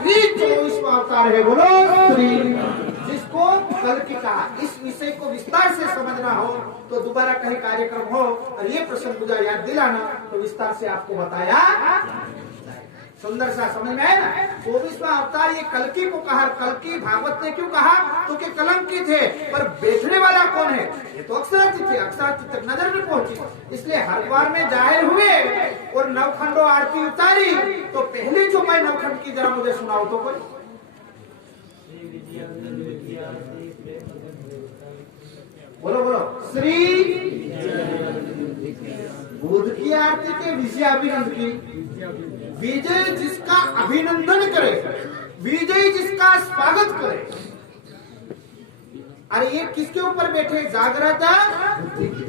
ही 24वां अवतार है। बोलो श्री। जिसको कल की कहा, इस विषय को विस्तार से समझना हो तो दोबारा कहीं कार्यक्रम हो और ये प्रसंग मुझे याद दिलाना तो विस्तार से आपको बताया। सुंदर सा समझ में है ना। 24वां अवतार ये कल्कि को कहा। कल्कि भागवत ने क्यों कहा तो कि कलंकित है, पर बैठने वाला कौन है? ये तो अक्षरातीत थे, अक्षरातीत तक नजर में पहुंची, इसलिए हर बार में जाहिर हुए और नवखंडो आरती उतारी। तो पहले जो मैं नवखंड की जरा मुझे सुनाओ तो कोई। बोलो बोलो। श्री बुद्ध की आरती के विजय अभिनंदन की। विजय जिसका अभिनंदन करे, विजय जिसका स्वागत करे। अरे ये किसके ऊपर बैठे? जागृत बुद्धि के।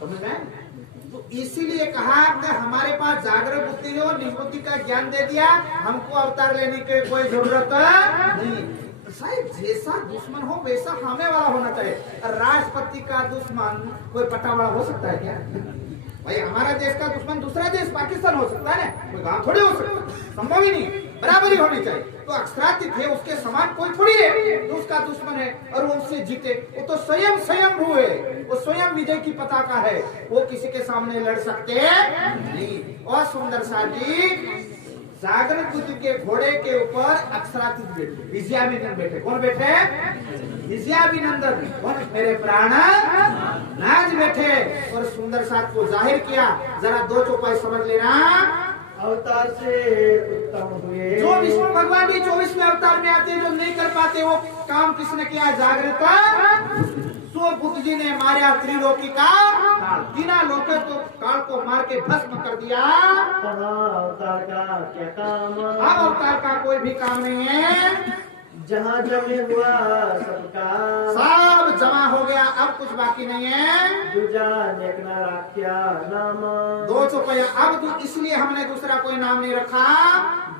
समझ में? तो इसीलिए कहा कि हमारे पास जागृत बुद्धि हो, निवृत्ति का ज्ञान दे दिया, हमको अवतार लेने की कोई जरूरत नहीं। साहब जैसा दुश्मन हो वैसा सामने वाला होना चाहिए। राष्ट्रपति का दुश्मन कोई पट्टा वाला हो सकता है क्या? भाई हमारा देश का दुश्मन दूसरा देश पाकिस्तान हो सकता है ना, कोई गांव थोड़ी हो सकता, संभव ही नहीं। बराबरी होनी चाहिए। तो अक्षरातीत है, उसके समान कोई थोड़ी है जो उसका दुश्मन है और वो उससे जीते। वो तो स्वयं हुए, वो स्वयं विजय की पताका है, वो किसी के सामने लड़ सकते नहीं। और सुंदर सा जी जागृत बुद्धि के घोड़े के ऊपर अक्षरातीत बैठे, विजयाभिनंदन बैठे। कौन बैठे? विजयाभिनंदन। कौन? मेरे प्राण नाथ बैठे और सुंदर साथ को जाहिर किया। जरा दो चौपाई समझ लेना। अवतार से उत्तम हुए जो विष्णु भगवान भी 24वें अवतार में आते हैं, जो नहीं कर पाते वो काम किसने किया? जागृत सो बुद्ध जी ने मारा त्रिलोकी का काल। बिना लोके तो काल को मार के भस्म कर दिया। अवतार का क्या काम? अब अवतार का कोई भी काम नहीं है। जहाँ जमे हुआ सबका सब जमा हो गया, अब कुछ बाकी नहीं है। दूजा नेकना राख्या नाम। 2 चौपाई। अब इसलिए हमने दूसरा कोई नाम नहीं रखा।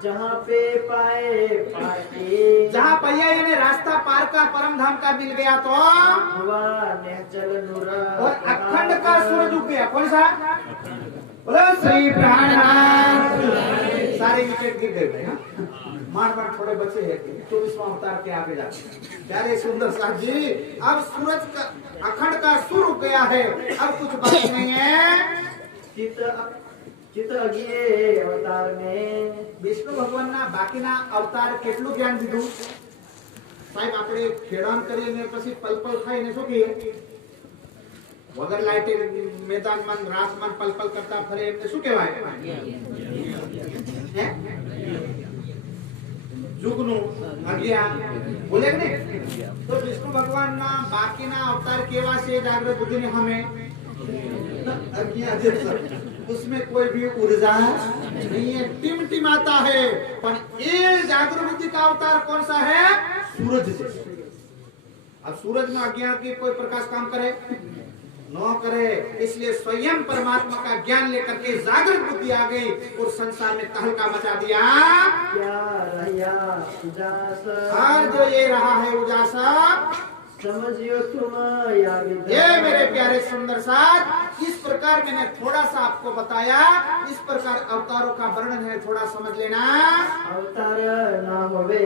जहाँ पे पाए पाए, जहाँ पहिया यानी रास्ता पार का परम धाम का मिल गया तो हुआ नेचल नूर और अखंड का सूरज उग गया। कौन सा? बोलो श्री प्राणनाथ। सारे विकेट गिर गए हैं। मार थोड़े बचे हैं 24वां अवतार के आगे जाते। प्यारे सुंदर साहब जी, अब सूरज का अखंड का सूर उग गया है, अब कुछ बाकी नहीं है। चित अगिए अवतार में विष्णु भगवान ना बाकीना अवतार કેટલું જ્ઞાન દીધું? સાહેબ આપણે ખેડાણ કરીને પછી પલપલ ખાઈને શું કહીએ? વગર લાઈટે મેદાનમાં રાસમાન પલપલ કરતા ફરે એમને શું કહેવાય? હે? जुगनू अज्ञा बोले कि नहीं? तो विष्णु भगवान ना बाकीना अवतार केवा से जागृत बुद्धि ने हमें अज्ञा जैसा, उसमें कोई भी ऊर्जा नहीं है, टिमटिमाता है। पर ये जागृत बुद्धि का अवतार कौन सा है? सूरज जैसा। अब सूरज में अज्ञा की कोई प्रकाश काम करे न करे, इसलिए स्वयं परमात्मा का ज्ञान लेकर के जागृत बुद्धि आ गई और संसार में तहलका मचा दिया। क्या रहिया उजास, और जो ये रहा है उजासा समझियो तुम ये मेरे प्यारे सुंदर साथ। इस प्रकार मैंने थोड़ा सा आपको बताया, इस प्रकार अवतारों का वर्णन है, थोड़ा समझ लेना। अवतार ना होवे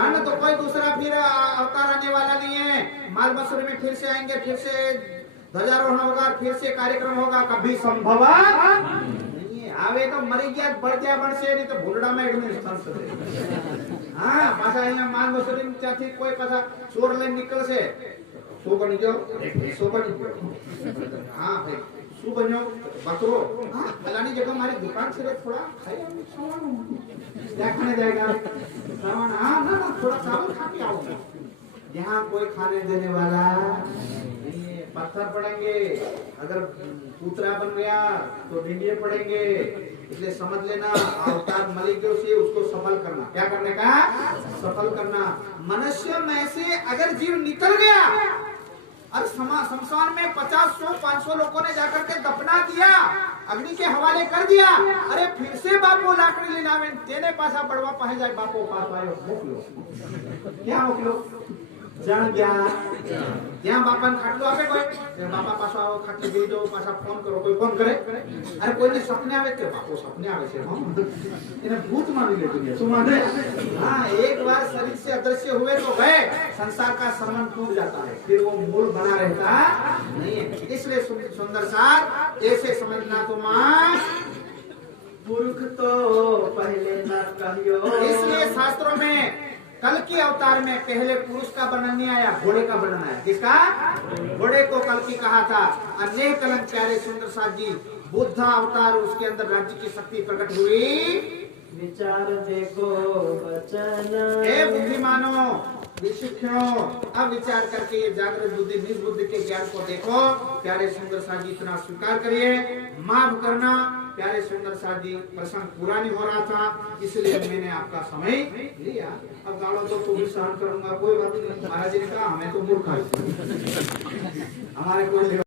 अन तो कोई दूसरा फिर अवतार आने वाला नहीं है। माल मसूरी में फिर से आएंगे, फिर से ध्वजारोहण होगा, फिर से कार्यक्रम होगा, कभी संभव नहीं है। आवे तो मरी गया बढ़ गया बन से, नहीं तो भूलड़ा में हाँ पासा अहियां माल मसूरी में ત્યાંથી કોઈ પાછા ચોર લઈને નીકળશે। શું બની ગયો? શું બની ગયો? हाँ भाई શું બન્યો? બકરો। हाँ फलानी जगह हमारी दुकान से थोड़ा खाया क्या खाने जाएगा? सामान। हाँ ना थोड़ा चावल खा के आओगे। यहाँ कोई खाने देने वाला नहीं, पत्थर पड़ेंगे, अगर पुतरा बन गया तो डिंडिये पड़ेंगे। इसलिए समझ लेना अवतार मलिकियों से उसको सफल करना। क्या करने का? सफल करना। मनुष्य में से अगर जीव निकल गया और शमशान में 50, 100, 500 लोगों ने जाकर के दफना दिया, अग्नि के हवाले कर दिया, अरे फिर से बापो लाकड़ी लेना में तेने पासा बड़वा पह जाए बापो पास आयो मोकलो। क्या मोकलो? જાણ ગયા ત્યાં બાપાને ખાટલું આપે કોઈ ત્યાં બાપા પાછો આવો ખાટલી જોઈ દો પાછા ફોન કરો કોઈ ફોન કરે અરે કોઈને સપને આવે કે બાપો સપને આવે છે હો એને ભૂત માની લે દુનિયા શું માને हाँ एक बार शरीर से अदृश्य हुए तो गए संसार का संबंध टूट जाता है फिर वो मूल बना रहता नहीं है इसलिए सुंदर सार ऐसे समझना तो मां पुरख तो पहले न कहियो। इसलिए शास्त्रों में कल के अवतार में पहले पुरुष का वर्णन नहीं आया घोड़े का वर्णन आया किसका घोड़े को कल की कहा था अन्य कलम प्यारे सुंदर साथ जी बुद्ध अवतार उसके अंदर राज्य की शक्ति प्रकट हुई विचार देखो वचन हे बुद्धिमानो विशिक्षणों अब विचार करके ये जागृत बुद्धि निज बुद्धि के ज्ञान को देखो प्यारे सुंदर साथ जी इतना स्वीकार करिए माफ करना प्यारे सुंदर साथ जी प्रसंग पूरा नहीं हो रहा था इसलिए मैंने आपका समय लिया अब गाड़ो तो भी सहन करूंगा कोई बात नहीं महाराज जी ने कहा हमें तो मूर्ख है हमारे कोई